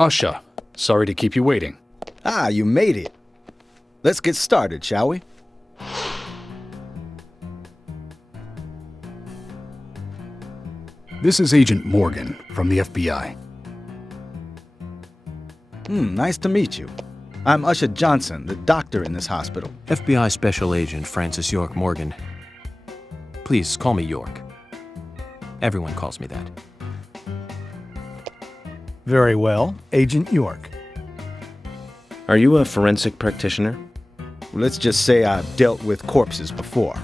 Usha, sorry to keep you waiting. Ah, you made it. Let's get started, shall we? This is Agent Morgan from the FBI. Nice to meet you. I'm Usha Johnson, the doctor in this hospital. FBI Special Agent Francis York Morgan. Please call me York. Everyone calls me that. Very well, Agent York. Are you a forensic practitioner? Let's just say I've dealt with corpses before.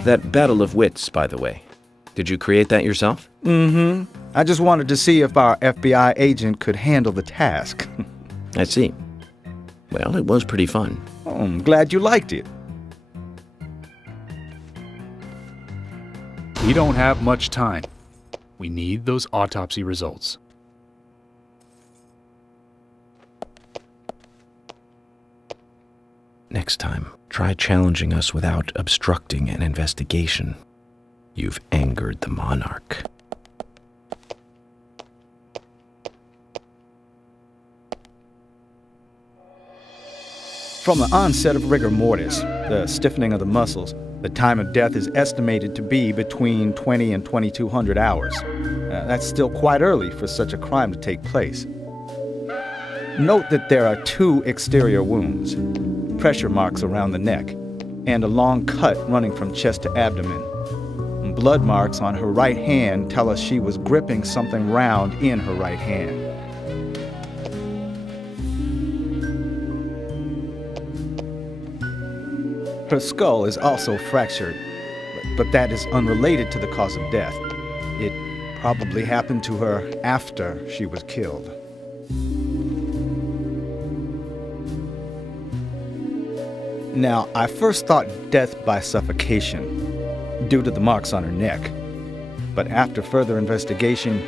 That battle of wits, by the way. Did you create that yourself? I just wanted to see if our FBI agent could handle the task. I see. Well, it was pretty fun. Oh, I'm glad you liked it. We don't have much time. We need those autopsy results. Next time, try challenging us without obstructing an investigation. You've angered the monarch. From the onset of rigor mortis, the stiffening of the muscles, the time of death is estimated to be between 20 and 2200 hours. That's still quite early for such a crime to take place. Note that there are 2 exterior wounds, pressure marks around the neck, and a long cut running from chest to abdomen. Blood marks on her right hand tell us she was gripping something round in her right hand. Her skull is also fractured, but that is unrelated to the cause of death. It probably happened to her after she was killed. Now, I first thought death by suffocation, due to the marks on her neck. But after further investigation,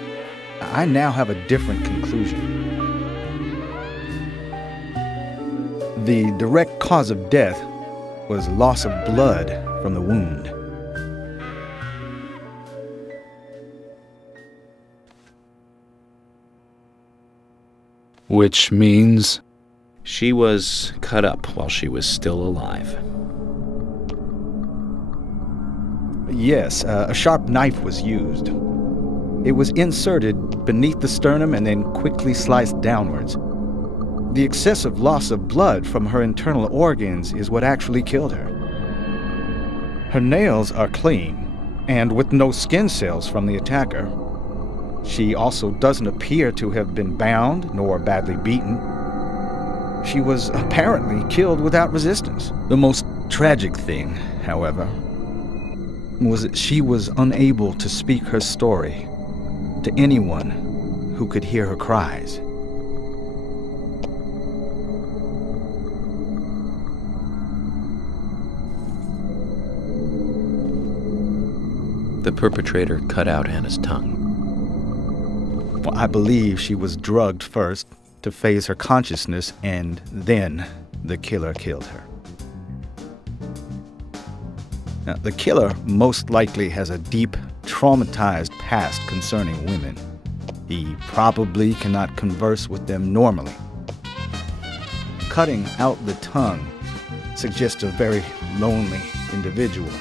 I now have a different conclusion. The direct cause of death was loss of blood from the wound. Which means... She was cut up while she was still alive. Yes, a sharp knife was used. It was inserted beneath the sternum and then quickly sliced downwards. The excessive loss of blood from her internal organs is what actually killed her. Her nails are clean, and with no skin cells from the attacker. She also doesn't appear to have been bound nor badly beaten. She was apparently killed without resistance. The most tragic thing, however, was that she was unable to speak her story to anyone who could hear her cries. The perpetrator cut out Anna's tongue. Well, I believe she was drugged first to phase her consciousness, and then the killer killed her. Now, the killer most likely has a deep, traumatized past concerning women. He probably cannot converse with them normally. Cutting out the tongue suggests a very lonely individual.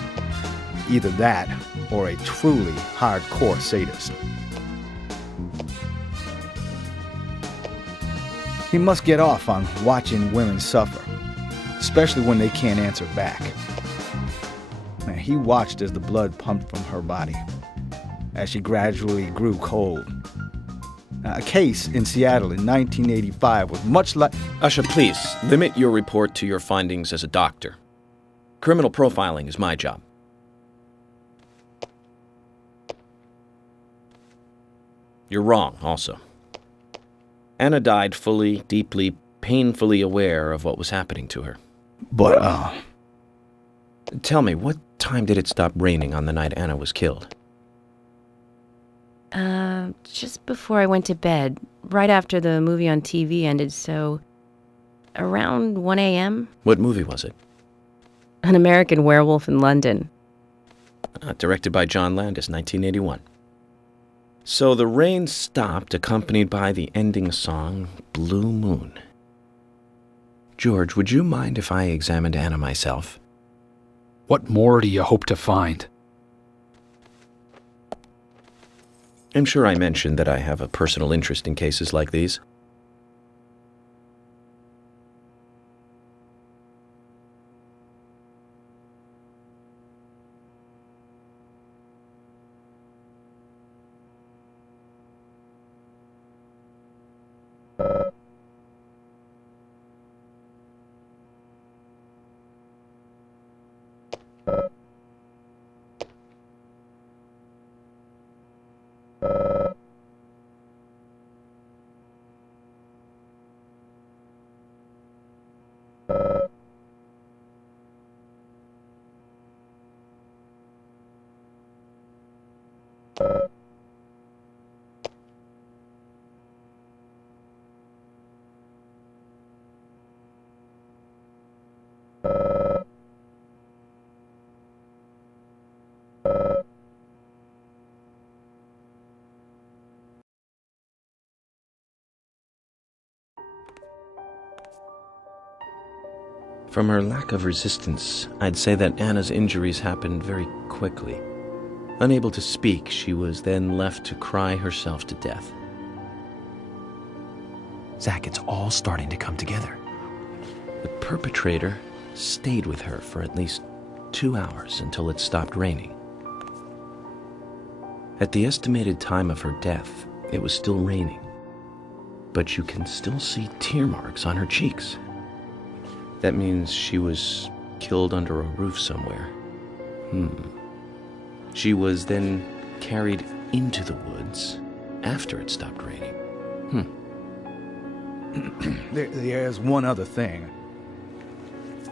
Either that or a truly hardcore sadist. He must get off on watching women suffer, especially when they can't answer back. Man, he watched as the blood pumped from her body, as she gradually grew cold. Now, a case in Seattle in 1985 was much like... Usha, please, limit your report to your findings as a doctor. Criminal profiling is my job. You're wrong, also. Anna died fully, deeply, painfully aware of what was happening to her. But, Tell me, what time did it stop raining on the night Anna was killed? Just before I went to bed, right after the movie on TV ended, so around 1 a.m. What movie was it? An American Werewolf in London. Directed by John Landis, 1981. So the rain stopped, accompanied by the ending song, Blue Moon. George, would you mind if I examined Anna myself? What more do you hope to find? I'm sure I mentioned that I have a personal interest in cases like these. From her lack of resistance, I'd say that Anna's injuries happened very quickly. Unable to speak, she was then left to cry herself to death. Zach, it's all starting to come together. The perpetrator stayed with her for at least 2 hours until it stopped raining. At the estimated time of her death, it was still raining, but you can still see tear marks on her cheeks. That means she was killed under a roof somewhere. She was then carried into the woods after it stopped raining. There's one other thing.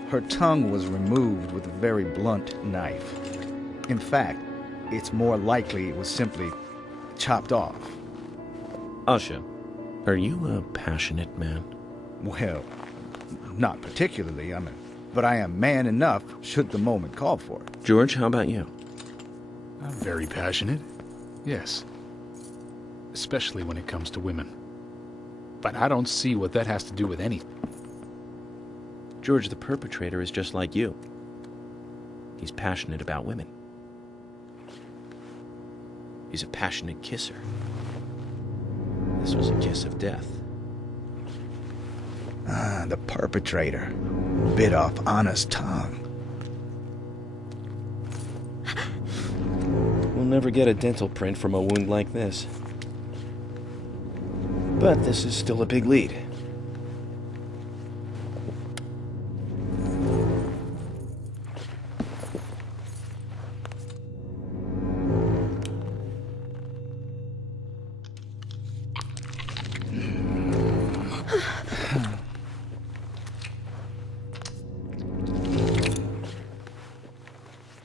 Her tongue was removed with a very blunt knife. In fact, it's more likely it was simply chopped off. Asha, are you a passionate man? Well, not particularly, but I am man enough should the moment call for it. George, how about you? I'm very passionate. Yes. Especially when it comes to women. But I don't see what that has to do with anything. George, the perpetrator is just like you. He's passionate about women. He's a passionate kisser. This was a kiss of death. The perpetrator bit off Anna's tongue. We'll never get a dental print from a wound like this. But this is still a big lead.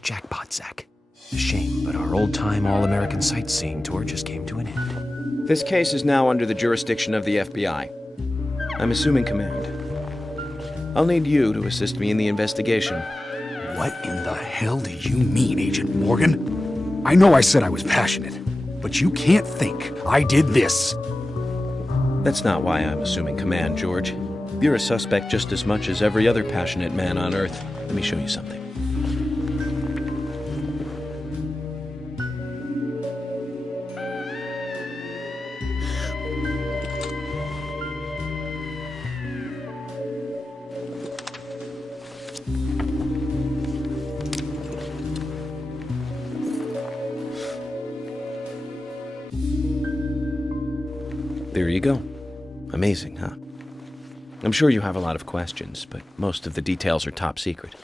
Jackpot, Zach. A shame, but our old-time all-American sightseeing tour just came to an end. This case is now under the jurisdiction of the FBI. I'm assuming command. I'll need you to assist me in the investigation. What in the hell do you mean, Agent Morgan? I know I said I was passionate, but you can't think I did this. That's not why I'm assuming command, George. You're a suspect just as much as every other passionate man on Earth. Let me show you something. There you go. Amazing, huh? I'm sure you have a lot of questions, but most of the details are top secret.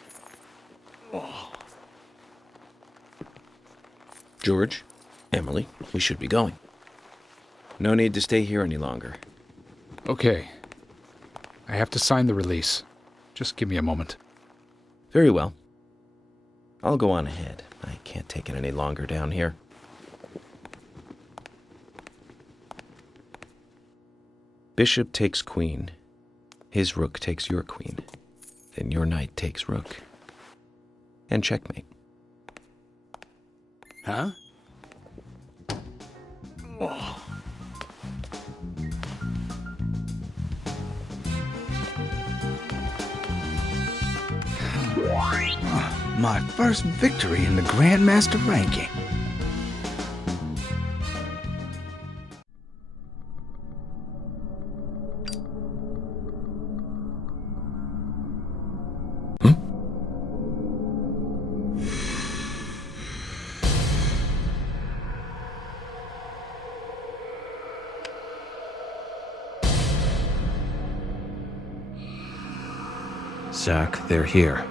George, Emily, we should be going. No need to stay here any longer. Okay. I have to sign the release. Just give me a moment. Very well. I'll go on ahead. I can't take it any longer down here. Bishop takes queen. His rook takes your queen. Then your knight takes rook. And checkmate. Huh? My first victory in the Grandmaster ranking. Zach, they're here.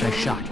Nice shot.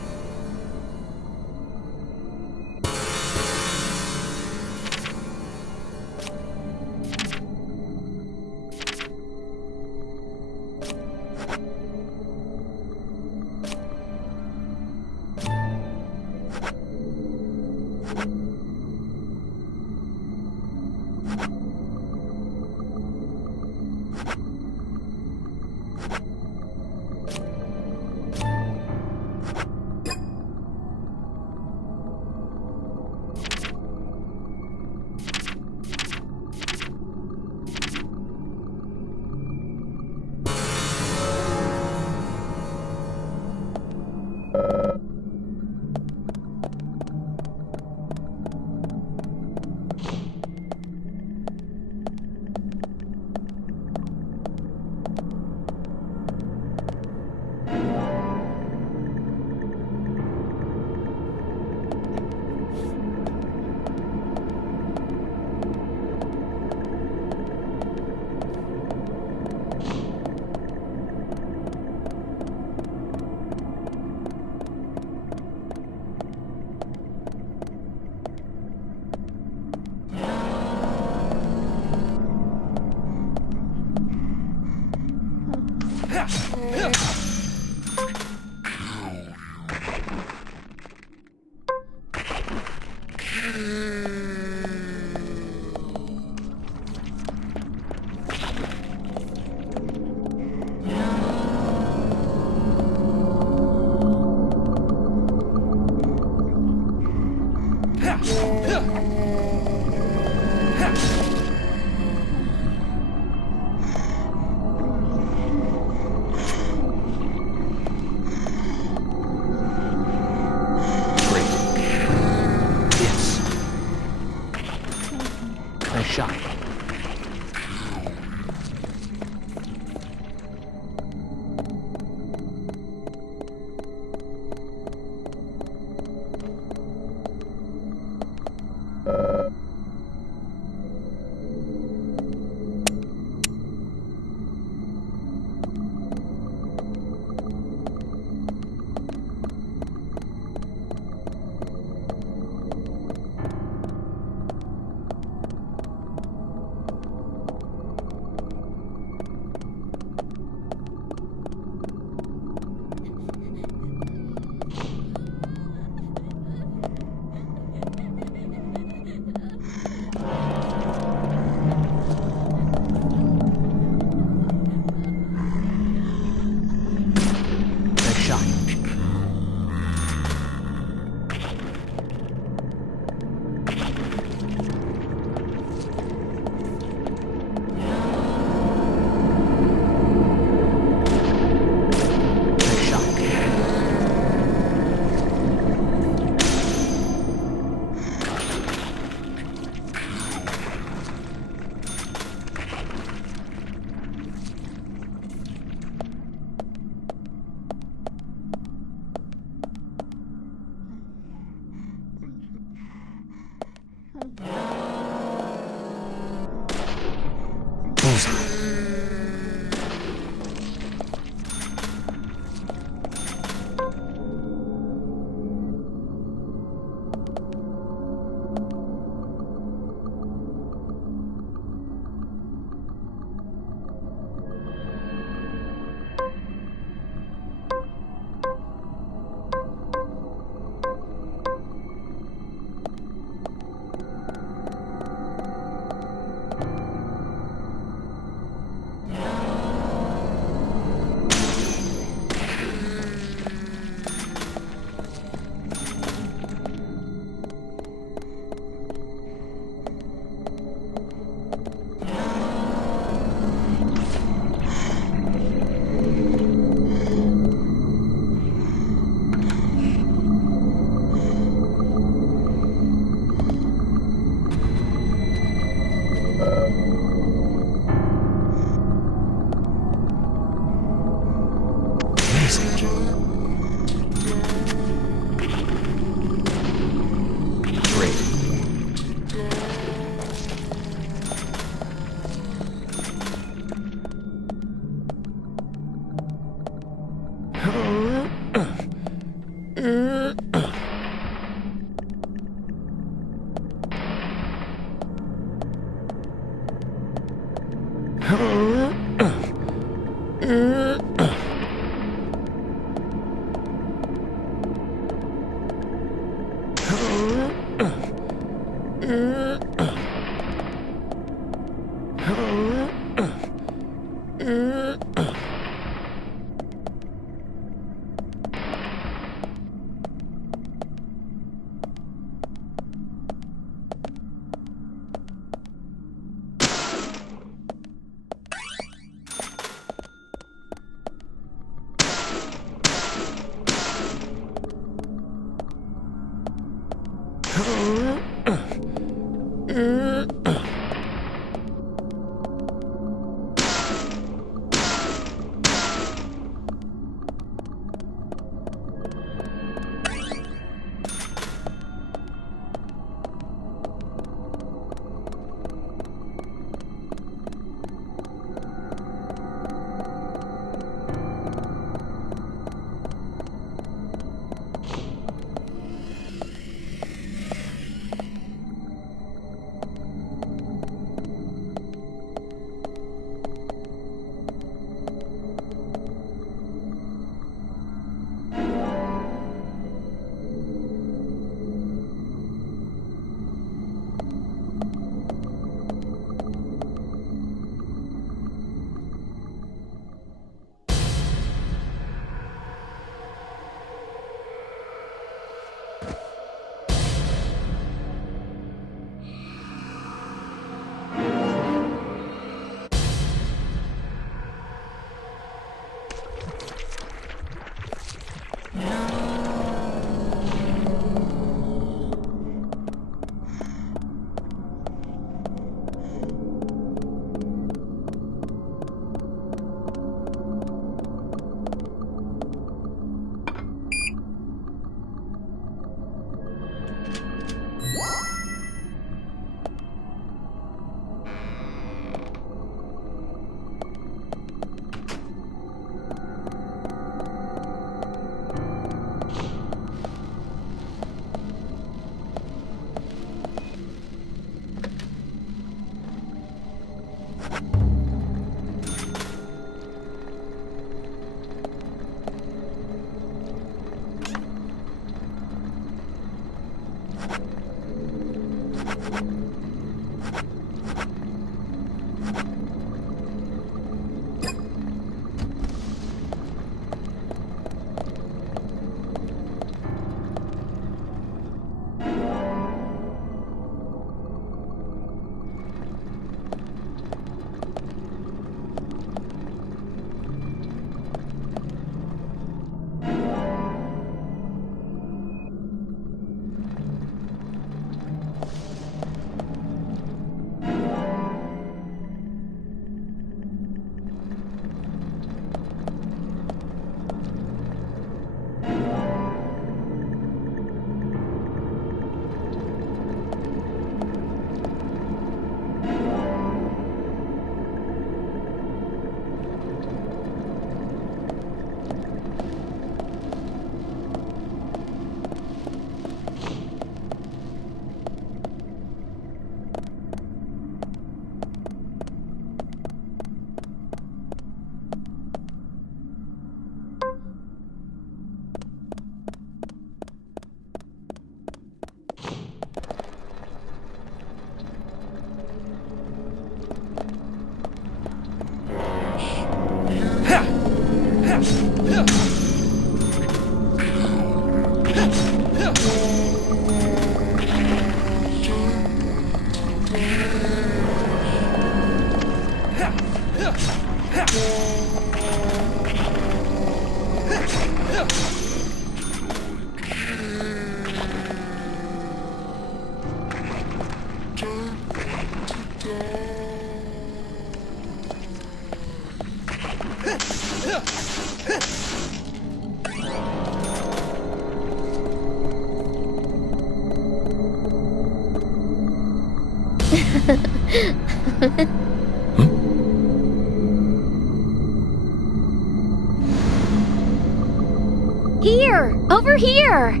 Here! Over here!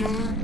Huh?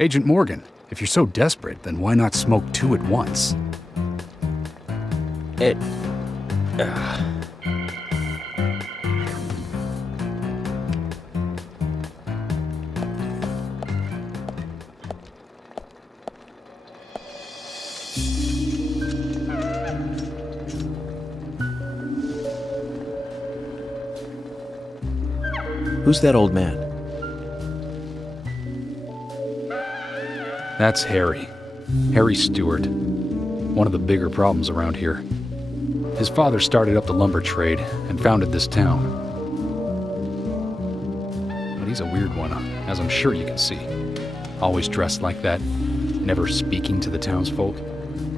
Agent Morgan, if you're so desperate, then why not smoke two at once? Who's that old man? That's Harry. Harry Stewart. One of the bigger problems around here. His father started up the lumber trade and founded this town. But he's a weird one, as I'm sure you can see. Always dressed like that, never speaking to the townsfolk.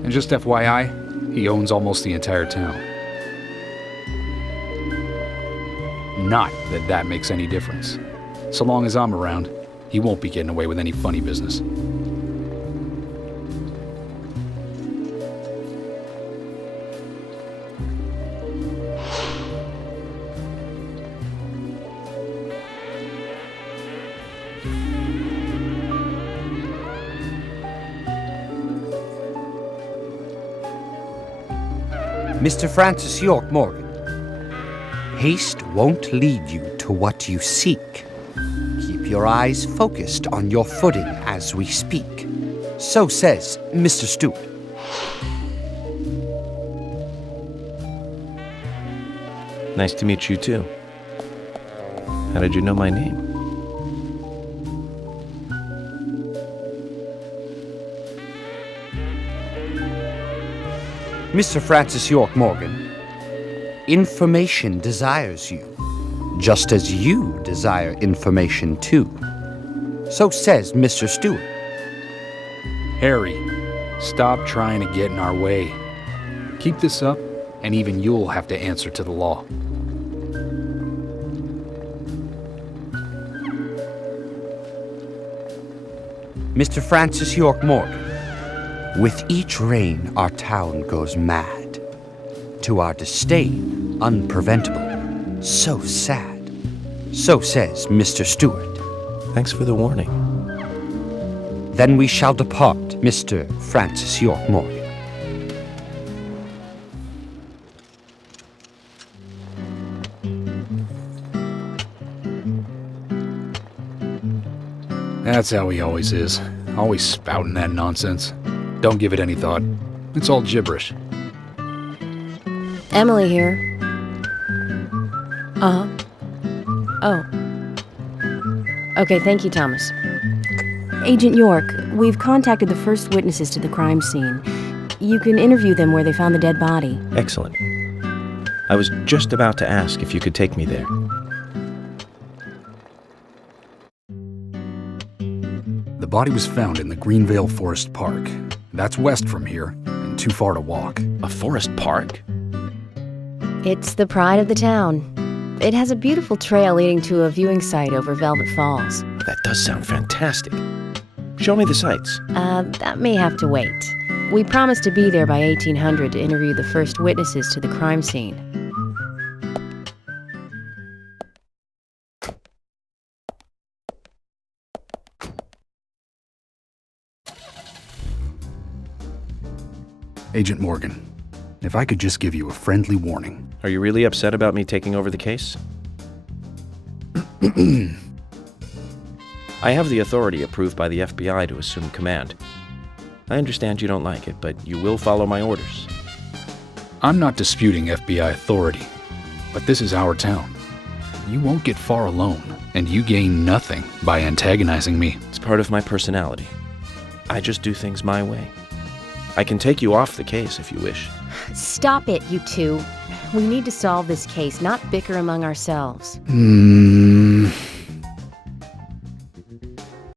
And just FYI, he owns almost the entire town. Not that that makes any difference. So long as I'm around, he won't be getting away with any funny business. Mr. Francis York Morgan, haste won't lead you to what you seek. Keep your eyes focused on your footing as we speak. So says Mr. Stewart. Nice to meet you, too. How did you know my name? Mr. Francis York Morgan, information desires you, just as you desire information too. So says Mr. Stewart. Harry, stop trying to get in our way. Keep this up, and even you'll have to answer to the law. Mr. Francis York Morgan, with each rain our town goes mad. To our disdain, unpreventable, so sad. So says Mr. Stewart. Thanks for the warning. Then we shall depart, Mr. Francis York Morgan. That's how he always is. Always spouting that nonsense. Don't give it any thought. It's all gibberish. Emily here. Uh-huh. Oh. Okay, thank you, Thomas. Agent York, we've contacted the first witnesses to the crime scene. You can interview them where they found the dead body. Excellent. I was just about to ask if you could take me there. The body was found in the Greenvale Forest Park. That's west from here, and too far to walk. A forest park? It's the pride of the town. It has a beautiful trail leading to a viewing site over Velvet Falls. That does sound fantastic. Show me the sights. That may have to wait. We promised to be there by 1800 to interview the first witnesses to the crime scene. Agent Morgan, if I could just give you a friendly warning. Are you really upset about me taking over the case? I have the authority approved by the FBI to assume command. I understand you don't like it, but you will follow my orders. I'm not disputing FBI authority, but this is our town. You won't get far alone, and you gain nothing by antagonizing me. It's part of my personality. I just do things my way. I can take you off the case if you wish. Stop it, you two. We need to solve this case, not bicker among ourselves. Hmm.